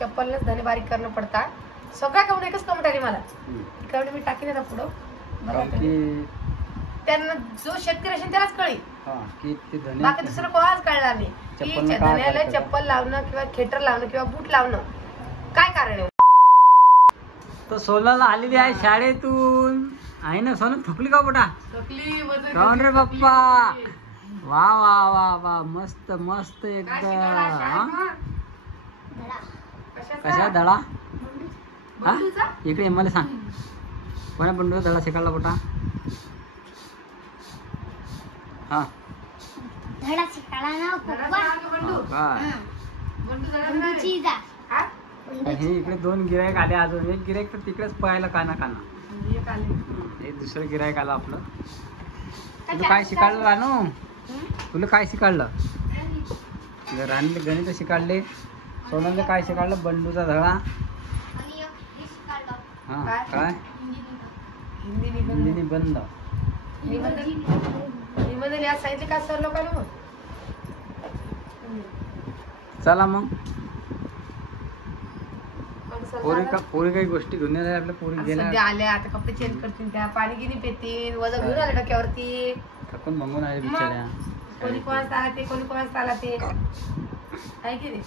चप्पलनच धने बारीक करणं पडता सगळ्या कमेंट एकच कमेंट आली मला कमेंट मी टाकीन ना पुढं त्यांना जो शेतकरी असेल त्यालाच कळी बाकी दुसरं कोणाच कळणार नाही की धन्याला चप्पल लावणं किंवा थिएटर लावणं किंवा बूट लावणं काय कारण आहे. तो सोनाला आलेली आहे शाळेतून आहे ना. सोनं थकली का बेटा? राऊंड रे बाप्पा. वा वा वा वा मस्त मस्त एकदम. कशा धडा हा इकडे मला सांग कोणा बंडूचा धडा शिकायला बेटा? हा धडा शिकायला ना हे इकडे दोन गिरायक आले अजून. एक गिरायक तर तिकडेच पळायला काना काना. एक दुसरं गिरायक आलं आपलं. तुला काय शिकायला रानू? तुला काय शिकाळलं? राणीला गणित शिकाळले. सोनाला काय शिकाळलं? बंडूचा धडा. हा काय हिंदी निबंध. सांगितले का सर लोकांना? चला मग पोरी काही गोष्टी घेऊन आपल्या पोरी गेल्या आल्या आता कपडे चेंज करतील त्या पाणी गिनी पेतील वजन घेऊन आले डोक्यावरती थकून भंगून आले बिचाऱ्या. कोणी कोणाच आला ते कोणी कोणाच आला ते आहे की नाही.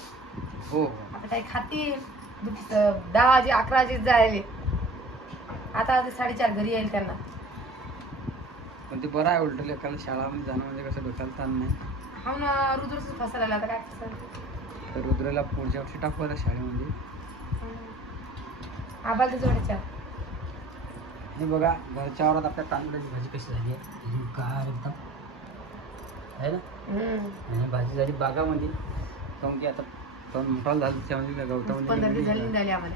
हो आता काही खातील 10 वाजे 11 वाजे जायले आता 4:30 घरी येईल त्यांना. पण ते बरं आहे उलट लेकाला शाळामध्ये जाणं म्हणजे कसं डोक्याला ताण नाही. हो ना रुद्रच फसायला आता काय तर रुद्रला पुढच्या वर्षी टाकू आता शाळेमध्ये. आबाल जोडायच्या हे बघा घरच्या वावरात आपल्या तांदळाची भाजी कशी झाली आहे गार एकदम आहे ना. आणि भाजी झाली बागामध्ये काऊन की आता मोठा झाला त्याच्यामध्ये गवतामध्ये 15 दिवस झाले आम्हाला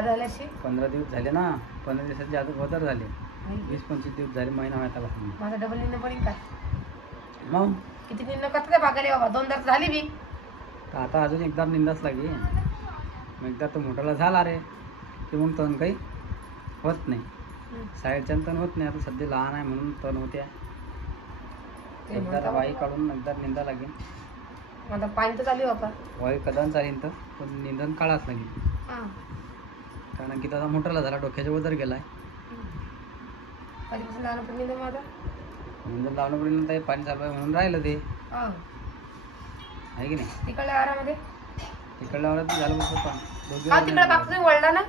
झाले असे 15 दिवस झाले ना. 15 दिवसाचे आता बदल झाले. 20-25 दिवस झाले महिना व्हायला लागला. माझा डबल निंद पडेल का मग किती निंद करते बागाले बाबा 2 दात झाली मी तर आता अजून एकदा निंदाच लागेल. मग एकदा तो मोठाला झाला रे ते मग तण काही होत नाही. साईडच्या तण होत नाही. आता सध्या लहान आहे म्हणून तण होत्या. एकदा वाई काढून एकदा निंदा लागेल. आता पाणी तर चालू बाबा वाई कदान चालेल तर पण निंदन काढाच लागेल. कारण की त्याचा मोठाला झाला डोक्याच्या वर गेलाय. कधीपासून लहान पण निंदन माझा निंदन लावण्यापर्यंत पाणी चालू आहे म्हणून राहिलं ते आहे की नाही. तिकडल्या आरामध्ये तिकडल्या वावरात झालं बघ तिकडे बापू वळला ना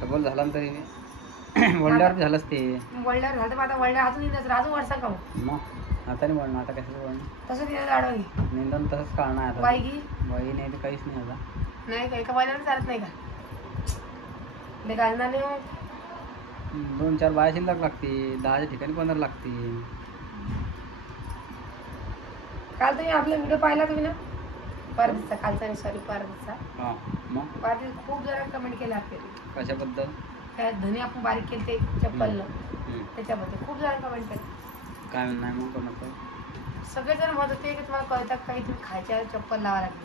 डबल झाला तरी वळल्यावर झालंच ते. वळल्यावर झालं तर आता वळल्या अजून निंदायचं अजून वळसा का मग आता नाही वळणं. आता कशाचं वळणं तसं तिला जाडवली निंदन तसंच काढणार आता. वाईगी वाई नाही तर काहीच नाही आता. नाही काही का वाईला चालत नाही का ले घालणार नाही. 2-4 बाया शिल्लक लागते. 10च्या ठिकाणी 15 लागते. काल तुम्ही आपला व्हिडिओ पाहिला तुम्ही ना परदेशचा कालचा नाही सॉरी परदेशचा. मग परदेश खूप जणांनी कमेंट केलं आपल्याला कशाबद्दल काय धने आपण बारीक केले ते चप्पलनं त्याच्याबद्दल खूप जणांनी कमेंट केलं. काय नाही मग कोणाचं सगळेजण म्हणत होते की तुम्हाला कळतात काही तुम्ही खायच्या चप्पल लावा लागली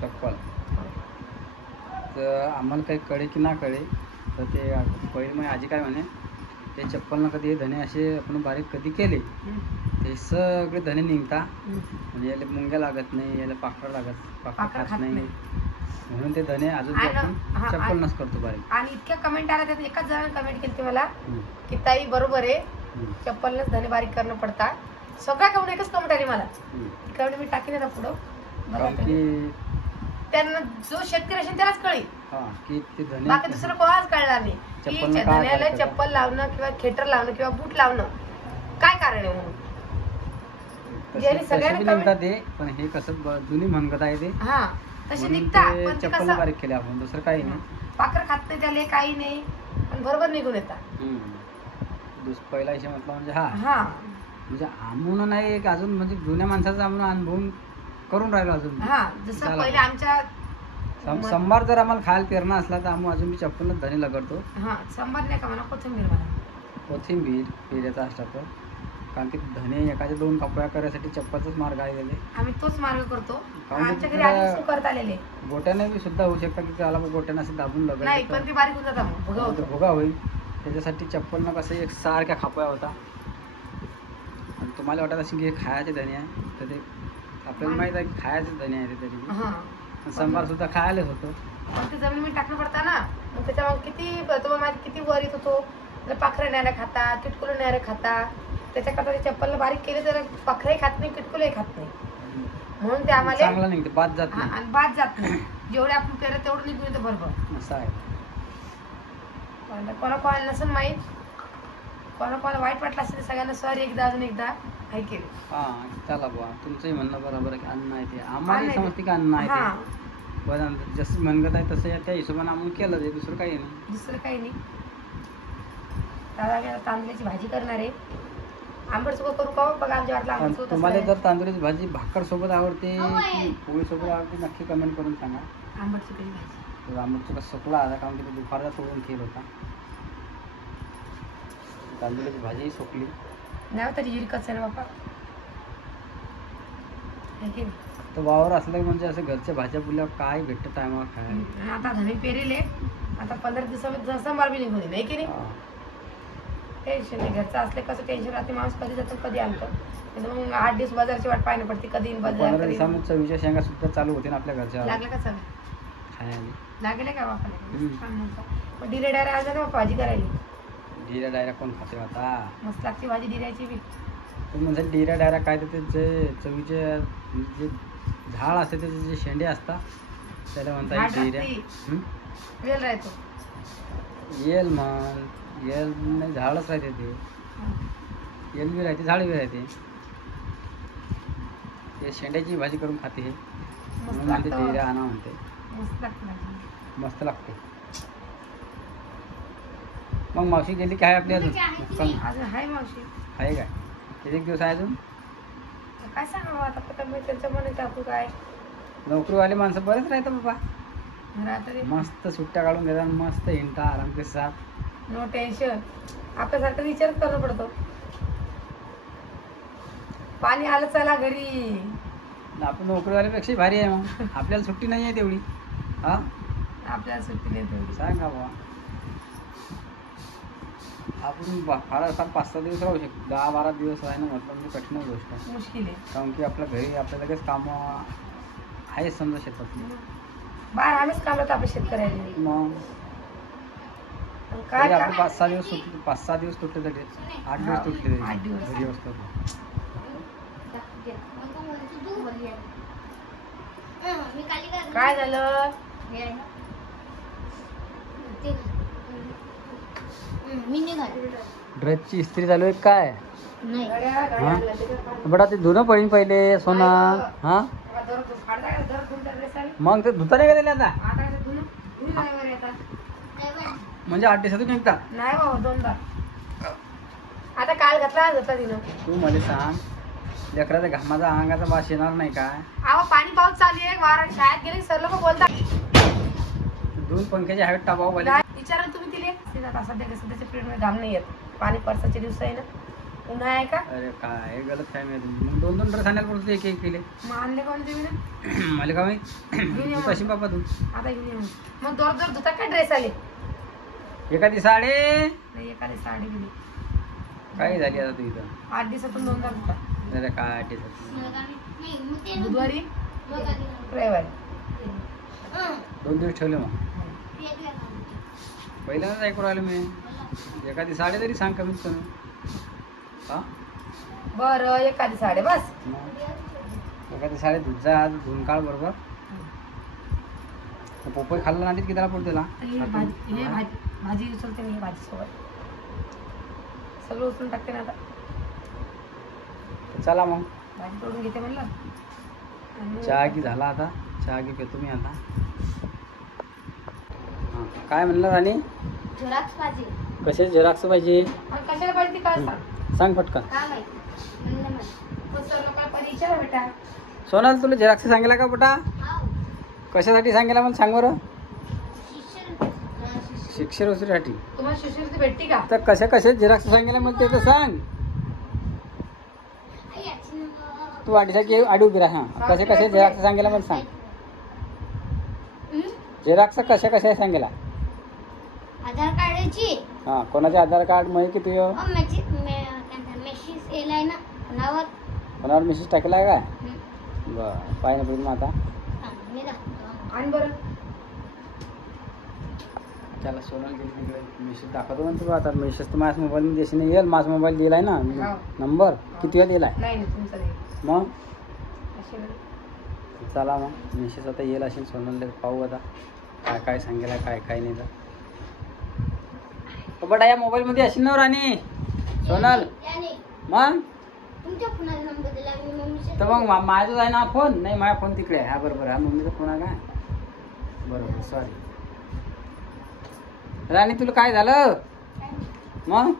चप्पल. तर आम्हाला काही कळे की ना कळे तर ते पहिले मग आजी काय म्हणे ते चप्पल ना कधी धने असे आपण बारीक कधी केले ते सगळे धने निघता. म्हणजे याला मुंग्या लागत नाही याला पाखरं लागत खात नाही म्हणून ते धने अजून चप्पल नस करतो बारीक. आणि इतक्या कमेंट आल्या त्यात एकाच जणांनी कमेंट केली मला की ताई बरोबर आहे चप्पलनच धने बारीक करणं पडता सगळ्या कमेंट एकच कमेंट आली मला कमेंट मी टाकीन ना पुढं त्यांना जो शेतकरी असेल त्यालाच कळी बाकी दुसरं कोणाच कळणार नाही की धन्याला चप्पल लावणं किंवा थिएटर लावणं किंवा बूट लावणं काय कारण आहे म्हणून. सगळ्यांना ते पण हे कसं जुनी म्हणत आहे ते तसे निघतात चप्पल बारीक केले आपण दुसरं काही नाही. पाखर खात नाही त्याला काही नाही पण बरोबर निघून येतात. पहिला विषय म्हटलं म्हणजे म्हणजे आम्ही नाही अजून म्हणजे जुन्या माणसाचा आम्ही अनुभव करून राहिलो अजून. जसं पहिले आमच्या संभार जर आम्हाला खायला पेरणं असला तर आम्ही अजून चप्पलच धने लगडतो. संभार नाही का म्हणा कोथिंबीर पेऱ्याचा असतो कारण की धने एखाद्या 2 कपड्या करायसाठी चप्पलचाच मार्ग आहे त्याचे. आम्ही तोच मार्ग करतो. आमच्या घरी आधी करत आलेले गोट्याने बी सुद्धा होऊ शकता की त्याला गोट्याने असं दाबून नाही पण ती बारीक होतात भोगा होईल त्याच्यासाठी चप्पल ना कसं एक सारख्या खापया होता. आणि तुम्हाला वाटत असेल की हे खायचे धने आहे तर ते आपल्याला माहित आहे की खायचे धने आहे ते तरी संभार सुद्धा खायलाच होतं. मग ते जमीन मी टाकणं पडतं ना. मग त्याच्यावर किती तुम्हाला माहिती किती वर येत होतो. जर पाखरं न्यायला खाता, किटकुलं न्यायला खाता. त्याच्याकरता ते चप्पलला बारीक केले तर पाखरही खात नाही, किटकुलही खात नाही. म्हणून ते आम्हाला चांगलं नाही, ते बाद जात नाही. आणि बाद जात नाही. जेवढे आपण पेरत तेवढं निघून येतं बरोबर. असं आहे. कोणाकोणाला नसेल माहीत, कोणाकोणाला वाईट वाटलं असेल सगळ्यांना सॉरी एकदा अजून एकदा ऐकेल. हा चला बुवा, तुमचंही म्हणणं बरोबर आहे की अन्न आहे ते. आम्हाला अन्न आहे समजते की अन्न आहे हा. ते. पण जसं मनगत आहे तसं त्या हिशोबाने आम्ही केलं ते, दुसरं काही नाही. दुसरं काही नाही. दादा आम्ही आता तांदळाची भाजी करणार आहे. आंबट सुकं करू का बघा आमच्या वाटलं पण आंबट सुकं तुम्हाला कसं जर तांदूळची भाजी भाकर सोबत आवडते की पोळी सोबत आवडते नक्की कमेंट करून सांगा. आहे. आंबट सुकली भाजी. तर आंबट चुका सुकला आता, कारण की तो दुपारचा तोडून खेळ होता. तांदूळाची भाजीही सुकली. नाही तरी हिरकच आहे ना बापा. है की नाही? तर वावर असलं म्हणजे असं घरच्या भाज्या पुल्यावर काय भेटतं टायमावर खायला. आता धने पेरेले. आता 15 दिवसामध्ये संभार बी निघून नाही की नाही. हा. टेन्शन नाही. घरचं असले कसं टेन्शन राहते. माणूस कधी जातो कधी आणतो. मग 8 दिवस बाजारची वाट पाहायला पडते. कधी येईन बाजार 15 कधी दिवसामध्ये चवीच्या शेंगा सुद्धा चालू होते ना आपल्या घरच्या लागलं का सगळं खायला. लागले का बापाला. हम्म. छान म्हणतो. मग डिले डायरा आज ना भाजी करायला डिऱ्या डायरा कोण खाते आता. मस्त लागते भाजी डिऱ्याची बी. तुम्ही म्हणजे डिऱ्या डायरा काय तर जे चवीचे जे झाड असते त्याचे जे शेंडे असतात त्याला झाड म्हणतात डिऱ्या. राहते. वेल राहतो. येल म्हण, येल नाही झाडच राहते ते. येल बी राहते, झाड बी राहते. ते शेंड्याची भाजी करून खाते हे, मस्त म्हणून म्हणते लागतं. डिऱ्या आणा म्हणते. मस्त लागते भाजी. मस्त लागते. मग मावशी गेली काय आपली अजून मुक्काम अजून आहे मावशी. आहे काय? किती दिवस आहे अजून? काय सांगावं आता पता मी त्यांचं मन टाकू काय नोकरीवाले माणसं बरेच राहतात बाबा. रात्री मस्त सुट्ट्या काढून घेतात, मस्त हिंडता आराम के साथ. No tension. आपल्यासारखं विचारच करणं पडतो. पाणी आलं चला घरी. आपण नोकरीवाल्यापेक्षा भारी आहे. मग आपल्याला सुट्टी नाही आहे तेवढी. हा आपल्याला सुट्टी नाही तेवढी. सांगा बाबा. आपण फार 5-6 दिवस राहू शकतो. 10-12 दिवस आहे ना म्हटलं म्हणजे कठीण गोष्ट आहे. मुश्किल आहे. कारण की आपल्या घरी आपल्याला लगेच कामं आहे समजा शेतात. बाहेर आम्हीच काम होतो आपल्या शेतकऱ्यांनी. मग काय आपले काय 5-6 दिवस सुटले, 5-6 दिवस तुटले तरी 8 दिवस तुटले तरी 8 दिवस. घरी असतो. मी खाली कर. काय झालं. मी नाही घाल. ड्रेसची इस्त्री चालू आहे काय? नाही. हा बडा ते धुणं पडेल पहिले सोना. हा मग ते धुता नाही का त्याला आता? म्हणजे 8 दिवसातून एकदा. नाही बाबा 2दा. आता काल घातला धुतला तिनं. तू मला सांग, लेकराच्या घामाचा अंगाचा वास येणार नाही काय? अहो पाणी पाऊस चालू आहे. वारा शाळेत गेले सर लोक बोलतात. 2 पंख्याची हवेत टाकावं पहिले. विचारा तुम्ही तिले. सध्याच्या पिरियड मध्ये घाम नाही येत. पाणी परसाचे दिवस आहे ना. उन्हाळा आहे का. अरे काय हे गलत काय माहिती. मग 2-2 ड्रेस आणायला पडतो, एक केले. मग आणले कोण तुम्ही ना. मला का माहिती तशी बाबा तू. आता घेऊन येऊ. मग दोर धुतात का ड्रेस आले. एखादी साडी नाही एखादी साडी गेली. काय झाली आता तू इथं? 8 दिवसातून 2दा धुतात. अरे काय दिवसात नाही मग ते बुधवारी लोक रविवारी. 2 दिवस ठेवले. मग वेगळ्या पहिल्यांदाच ऐकून राहिलो मी. एखादी साडी तरी सांग कमीत कमी. हा बरं एखादी साडी बस. मग एखादी साडी धुत जा, आज धुवून काढ बरोबर. पोपई खाल्ला नाहीत की त्याला पडतो हे भाजी उचलते मी. भाजी सोबत सगळं उचलून टाकते ना आता. चला मग भाजी तोडून घेते म्हणलं. आणि चहा की झाला आता. चहा की पितो मी आता. हां काय म्हणलं राणी? झेरॉक्स पाहिजे. कसे झेरॉक्स पाहिजे? आणि कशाला पाहिजे ती काय सांग. सांग पटकन. काय माहिती म्हणलं माहिती. पण सर लोकांना पहिले विचारा बेटा. सोनाल तुला झेरॉक्स सांगितला का बेटा? हाव. कशासाठी सांगितला मला सांग बरं. शिक्षण शिक्षणसाठी. तुम्हाला शिष्यवृत्ती भेटती का. तर कशा झेरॉक्स सांगितलं मला ते तर सांग. तू आडीसाठी आडी उभी राहा. कसे झेरॉक्स सांगितलं मला सांग. झेरॉक्स कशा सांगितला? आधार कार्डाची. हां कोणाचे आधार कार्ड मग की तुझं मेसेज येलाय ना कोणावर. कोणावर मेसेज टाकला काय? बरं पाहिजे ना मग आता. मी दाखवतो. आण बरं. त्याला सोनल गेली तिकडे मेसेज दाखवतो म्हणतो बा आता. मेसेज तर माझ्या मोबाईलमध्ये अशी नाही येईल. माझा मोबाईल दिलाय ना हो. नंबर. किती वेळा दिलाय नाही नाही तुमचं नाही. मग? अशी नाही. चला मग मेसेज आता येईल असेल सोनलला. पाहू आता काय काय सांगेल काय काय नाही तर बटा या मोबाईलमध्ये असेल ना राणी सोनल. त्याने मग तुमच्या फोनाचा नंबर दिला मी मम्मीच्या. तर मग माझाच आहे ना फोन. नाही माझा फोन तिकडे आहे. हा बरोबर हा मम्मीचा फोन आहे काय बरोबर सॉरी. राणी तुला काय झालं मग?